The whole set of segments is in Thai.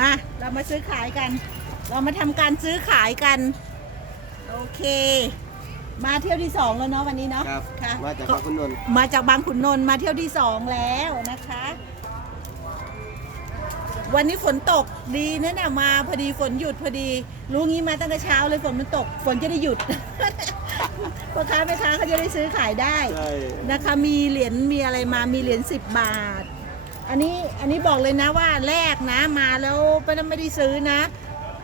มา เรามาซื้อขายกัน เรามาทำการซื้อขายกัน โอเค มาเที่ยวที่สองแล้วเนาะวันนี้เนาะครับ ค่ะมาจากบางขุนนนท์มาจากบางขุนนนท์มาเที่ยวที่สองแล้วนะคะ วันนี้ฝนตกดีนะเนี่ยมาพอดีฝนหยุดพอดี รู้งี้มาตั้งแต่เช้าเลยฝนมันตก ฝนจะได้หยุด พ่อค้าแม่ค้าเขาจะได้ซื้อขายได้ ใช่ นะคะมีเหรียญมีอะไรมามีเหรียญ10 บาท อันนี้อันนี้บอกเลยนะว่าแลกนะมาแล้วป้านัทไม่ได้ซื้อนะ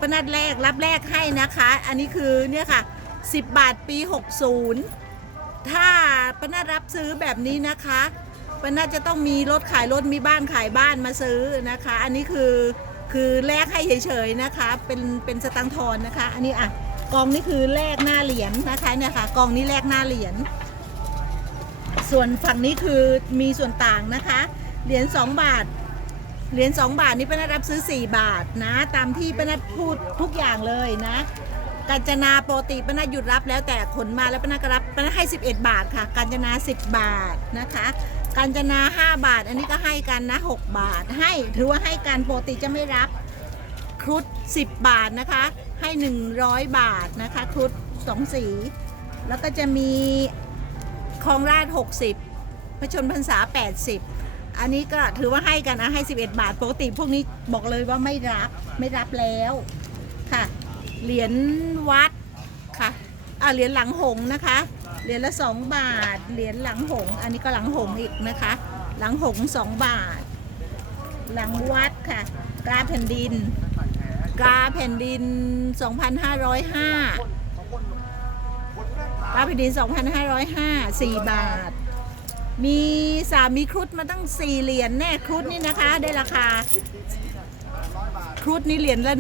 ป้านัดแลกรับแลกให้นะคะ อันนี้คือเนี่ยค่ะ 10 บาทปี 60 ถ้าป้านัดรับซื้อแบบนี้นะคะป้านัดจะต้องมีรถขายรถมีบ้านขายบ้านมาซื้อนะคะ อันนี้คือคือแลกให้เฉยๆนะคะ เป็นเป็นสตังทอนนะคะ อันนี้อะกองนี่คือแลกหน้าเหรียญนะคะเนี่ยค่ะกองนี้แลกหน้าเหรียญส่วนฝั่งนี้คือมีส่วนต่างนะคะ เหรียญ2บาท เหรียญ2บาทนี่ป้านัดรับซื้อ 4 บาทนะ ตามที่ป้านัดพูดทุกอย่างเลยนะกาญจนาปกติป้านัดหยุดรับแล้วแต่ขนมาแล้วป้านัดก็รับป้านัดให้ 11 บาทค่ะกาญจนา 10 บาทนะคะกาญจนา 5 บาท อันนี้ก็ให้กันนะ 6 บาท ให้ถือว่าให้กันปกติจะไม่รับครุฑ10 บาทนะคะ ให้ 100 บาทนะคะครุฑสองสี แล้วก็จะมีคลองราช60 พระชนพรรษา 80 อันนี้ก็ถือว่าให้กันนะให้ 11 บาท ปกติพวกนี้บอกเลยว่าไม่รับไม่รับแล้วค่ะ เหรียญวัดค่ะอ่าเหรียญหลังหงนะคะ เหรียญละ 2 บาท เหรียญหลังหง อันนี้ก็หลังหงอีกนะคะ หลังหงส์2บาท หลังวัดค่ะ กราแผ่นดิน กราแผ่นดิน 2,505กราแผ่นดิน 2,505 4 บาท มีสามีครุฑมาตั้ง4เหรียญแน่ครุฑนี่นะคะ ได้ราคา ครุฑนี่เหรียญละ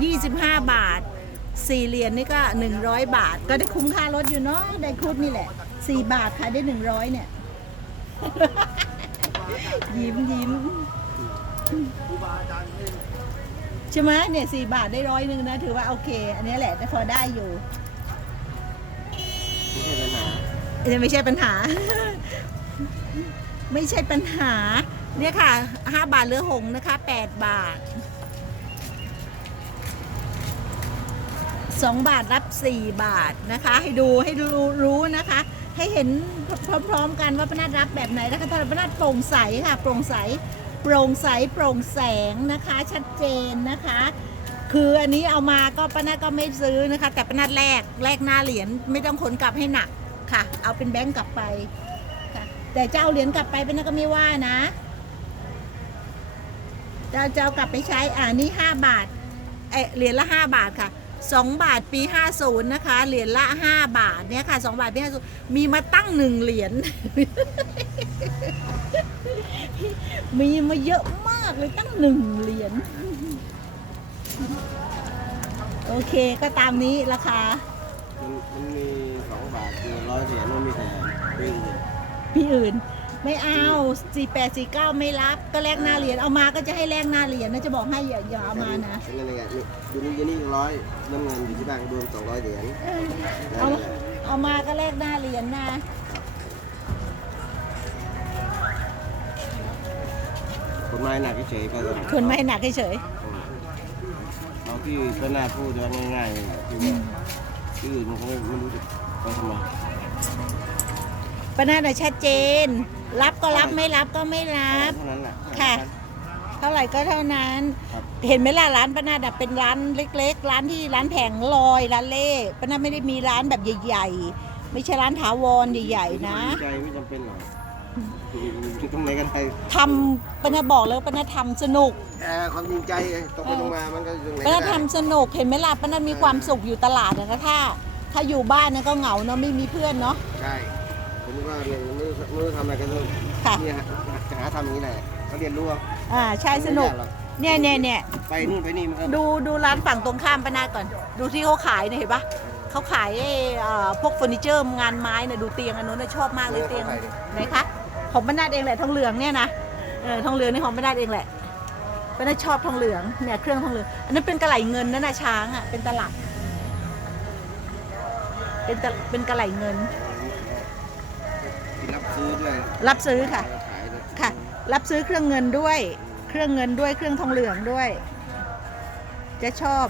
25 บาท4เหรียญนี่ก็ 100 บาท ก็ได้คุ้มค่ารถอยู่เนาะได้ครุฑนี่แหละ 4 บาทขายได้ 100 เนี่ย ยิ้มยิ้มใช่ไหมเนี่ยสี่บาทได้ร้อยหนึ่งนะ ถือว่าโอเค อันนี้แหละแต่พอได้อยู่ไม่ใช่ปัญหา ไม่ใช่ปัญหา เนี่ยค่ะห้าบาทเรือหงนะคะแปดบาทสองบาทรับสี่บาทนะคะ ให้ดูให้ดูรู้นะคะ ให้เห็นพร้อมๆกันว่าพนัดรับแบบไหนนะคะถ้าพนัดโปร่งใสค่ะ โปร่งใส โปร่งใสโปร่งแสงนะคะ ชัดเจนนะคะคืออันนี้เอามาก็ป้านัดก็ไม่ซื้อนะคะ แต่ป้านัดแลกแลกหน้าเหรียญไม่ต้องขนกลับให้หนักค่ะ เอาเป็นแบงก์กลับไป แต่เจ้าเหรียญกลับไปป้านัดก็ไม่ว่านะจะจะเอากลับไปใช้อ่านี่ห้าบาทเอเหรียญละห้าบาทค่ะสองบาทปีห้าศูนย์นะคะเหรียญละห้าบาทเนี่ยค่ะสองบาทปีห้าศูนย์มีมาตั้งหนึ่งเหรียญมีมาเยอะมากเลยตั้งหนึ่งเหรียญโอเคก็ตามนี้ราคามันมีสองบาทคือร้อยเหรียญมันมีแต่วิ่ง พี่อื่น ไม่เอาสี่แปดสี่เก้าไม่รับก็แลกหน้าเหรียญเอามาก็จะให้แลกหน้าเหรียญนะจะบอกให้อย่าอย่าเอามานะเป็นไงไงดูนี่ยูนี่ร้อยน้ำเงินอยู่ที่บ้านรวมสองร้อยเหรียญเอาเอามาก็แลกหน้าเหรียญนะคนไม้หนักเฉยๆก็ต้องคนไม่หนักเฉยเอาที่เป็นหน้าพูดว่าง่ายๆคือที่อื่นมันก็ไม่ไม่รู้จะไปทำไมๆ ปนาดชัดเจน รับก็รับไม่รับก็ไม่รับ เท่านั้นแหละค่ะ เท่าไหร่ก็เท่านั้น ครับ เห็นไหมล่ะร้านป้านาดอะเป็นร้านเล็ก ๆ ร้านที่ร้านแผงลอยร้านเล่ป้านาดไม่ได้มีร้านแบบใหญ่ ๆ ไม่ใช่ร้านถาวรใหญ่ ๆ นะ ใจไม่จำเป็นหรอกอยู่ตรงไหนกันไปทำป้านาบอกแล้วป้านาทำสนุกแต่ความจริงใจตรงไปตรงมามันก็อยู่ตรงไหนป้าก็นาได้ทำสนุกเห็นไหมล่ะป้านามีความสุขอยู่ตลาดอะนะถ้า ถ้าอยู่บ้านเนี่ยก็เหงาเนาะไม่มีเพื่อนเนาะ ใช่ ผมก็เนี่ยไม่รู้ไม่รู้ทำอะไรกันเลยค่ะ เนี่ยฮะหาทำอย่างนี้แหละเขาเรียนรู้เอาอ่าใช่สนุก ไม่ยาหรอเนี่ยเนี่ยเนี่ยไปนู่นไปนี่มันก็ดูดูร้านฝั่งตรงข้ามป้านาก่อน ดูที่เขาขายเนี่ยเห็นปะเขาขายไอ้เอ่อพวกเฟอร์นิเจอร์งานไม้เนี่ยดูเตียงอันนู้นนะชอบมากเลยเตียงไหนคะของป้านาเองแหละทองเหลืองเนี่ยนะเออทองเหลืองนี่ของป้านาเองแหละป้านาชอบทองเหลืองเนี่ยเครื่องทองเหลืองอันนั้นเป็นกระไหลเงินนั่นนะช้างอะเป็นตลับเป็นตะเป็นกระไหลเงินที่รับ ซื้อด้วยรับซื้อค่ะขายด้วยค่ะ รับซื้อเครื่องเงินด้วย เครื่องเงินด้วย เครื่องทองเหลืองด้วย จะชอบ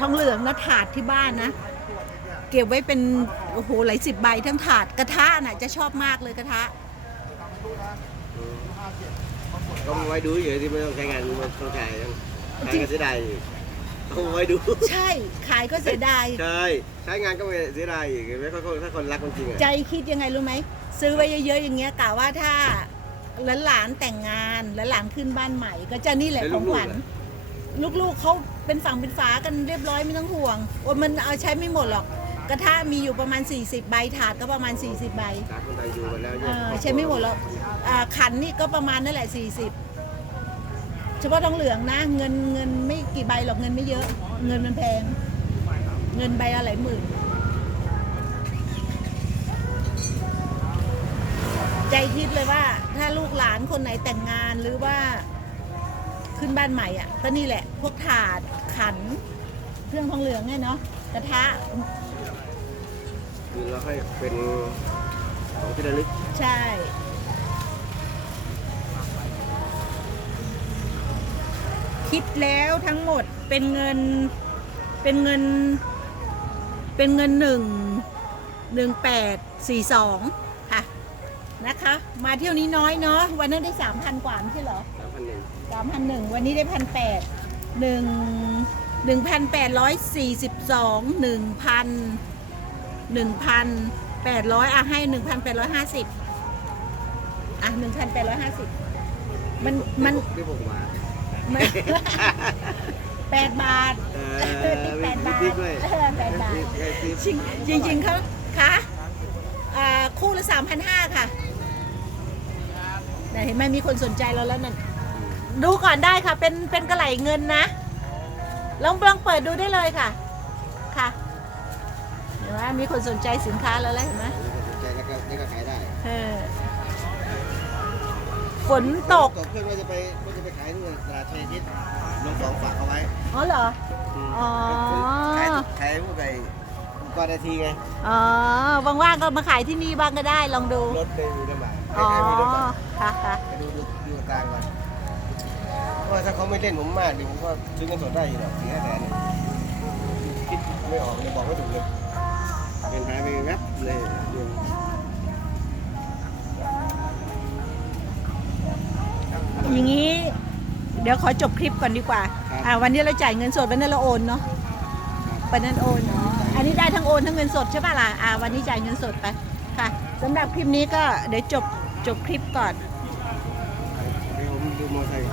ทองเหลืองนะถาดที่บ้านนะ เก็บไว้เป็นโอ้โหหลายสิบใบทั้งถาดกระทะน่ะจะชอบมากเลยกระทะก็ไว้ดูเฉยที่ไม่ต้องใช้งานมันต้องใช้ใช้ก็เสียดายเอาไว้ดู ใช่ขายก็เสียดาย ใช่ ใช้งานก็ไม่เสียดายอีกเห็นไหมเขาเขาถ้าคนรักมันจริงอะ ใจคิดยังไงรู้ไหม ซื้อไว้เยอะๆอย่างเงี้ยกะว่าถ้าหลานๆแต่งงานหลานๆขึ้นบ้านใหม่ ก็จะนี่แหละของขวัญลูกๆเขาเป็นฝั่งเป็นฝากันเรียบร้อยไม่ต้องห่วงโอ้ยมันเอาใช้ไม่หมดหรอก กระทะมีอยู่ประมาณ 40 ใบถาดก็ประมาณ 40 ใบตาคนไทยอยู่มาแล้วเอเนี่ยอใช้ไม่หมดหรอกอ่าขันนี่ก็ประมาณนั่นแหละ 40 เฉพาะทองเหลืองนะเงินเงินไม่กี่ใบหรอกเงินไม่เยอะ เงินมันแพง เงินใบละหลายหมื่น ใจคิดเลยว่า ถ้าลูกหลานคนไหนแต่งงานหรือว่าขึ้นบ้านใหม่อะก็นี่แหละ พวกถาดขัน เครื่องทองเหลืองไงเนาะกระทะคือเราให้เป็นของที่ระลึกใช่คิดแล้วทั้งหมดเป็นเงินเป็นเงิน เป็นเงินหนึ่งหนึ่งแปดสี่สอง นะคะ มาเที่ยวนี้น้อยเนาะวันนั้นได้สามพันกว่าไม่ใช่เหรอสามพันหนึ่งสามพันหนึ่งวันนี้ได้พันแปดหนึ่งหนึ่งพันแปดร้อยสี่สิบสองหนึ่งพันหนึ่งพันแปดร้อยอะให้หนึ่งพันแปดร้อยห้าสิบอะหนึ่งพันแปดร้อยห้าสิบมันมันที่ผมมามันแปดบาทเอเอออติ๊กแปดบาทติ๊กด้วยเออแปดบาทติ๊กติ๊กติ๊กจริงจริงจริงๆเขาคะอ่าคู่ละสามพันห้าค่ะ น่ะเห็นไหมมีคนสนใจเราแล้วนั่นดูก่อนได้ค่ะ เป็นเป็นกระไหลเงินนะลองลองเปิดดูได้เลยค่ะ ค่ะเห็นไหมมีคนสนใจสินค้าแล้วแล้วเห็นไหมสนใจแล้วก็นี่ก็ขายได้เออฝนตกตกเพื่อนว่าจะไปว่าจะไปขายที่ตลาดชัยทิศลงสองฝากเอาไว้อ๋อเหรออ๋อขายขายพวกไก่อุปกรณ์ไอทีไงอ๋อว่างๆก็มาขายที่นี่บ้างก็ได้ลองดูรถไปดูได้ไหม อ๋อ ให้มีรถก่อนค่ะค่ะไปดูดูดูกลางก่อนเพราะว่าถ้าเขาไม่เล่นผมมากเดี๋ยวผมก็ซื้อเงินสดได้อยู่หรอกสี่ห้าแสนเนี่ยคิดไม่ออกเลยบอกไม่ถูกเลยเป็นหายไปแวบเลยเดือนอย่างนี้ เดี๋ยวขอจบคลิปก่อนดีกว่า อ่า วันนี้เราจ่ายเงินสด วันนั้นเราโอนเนาะวันนั้นโอนเนาะอันนี้ได้ทั้งโอนทั้งเงินสดใช่ป่ะล่ะ อ่า วันนี้จ่ายเงินสดไป ค่ะสำหรับคลิปนี้ก็เดี๋ยวจบ จบคลิปก่อนเดี๋ยวผมดูมอเตอร์ไซค์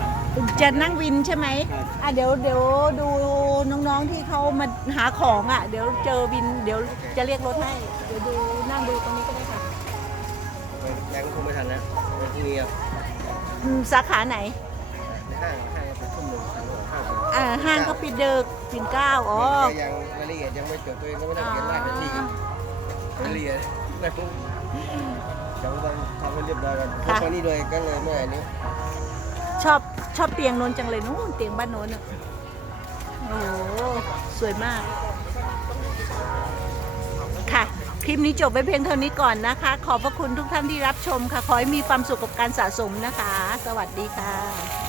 จะนั่งวินใช่ไหมครับอะเดี๋ยวเดี๋ยวดูน้องๆที่เขามาหาของอะ เดี๋ยวเจอวิน เดี๋ยวจะเรียกรถให้ เดี๋ยวดูนั่งดูตรงนี้ก็ได้ค่ะไปแรงคงไม่ทันนะไปที่นี่ครับอืมสาขาไหนในห้างห้างก็เป็นทุ่มหนึ่งห้างห้างอ่าห้างเขาปิดเดึกปิ่นเกล้าอ๋อก็ยังรายละเอียดยังไม่จบตัวเองก็ไม่ได้เขียนรายละเอียดรายละเอียดแต่ผมเดี๋ยวต้องทำให้เรียบร้อยกันเพราะตอนนี้ด้วยก็เลยเมื่อไหร่นี้ชอบชอบเตียงโน้นจังเลยนู้นเตียงบ้านโน้นอะโอ้โหสวยมาก ค่ะ คลิปนี้จบไว้เพียงเท่านี้ก่อนนะคะ ขอบพระคุณทุกท่านที่รับชมค่ะ ขอให้มีความสุขกับการสะสมนะคะ สวัสดีค่ะ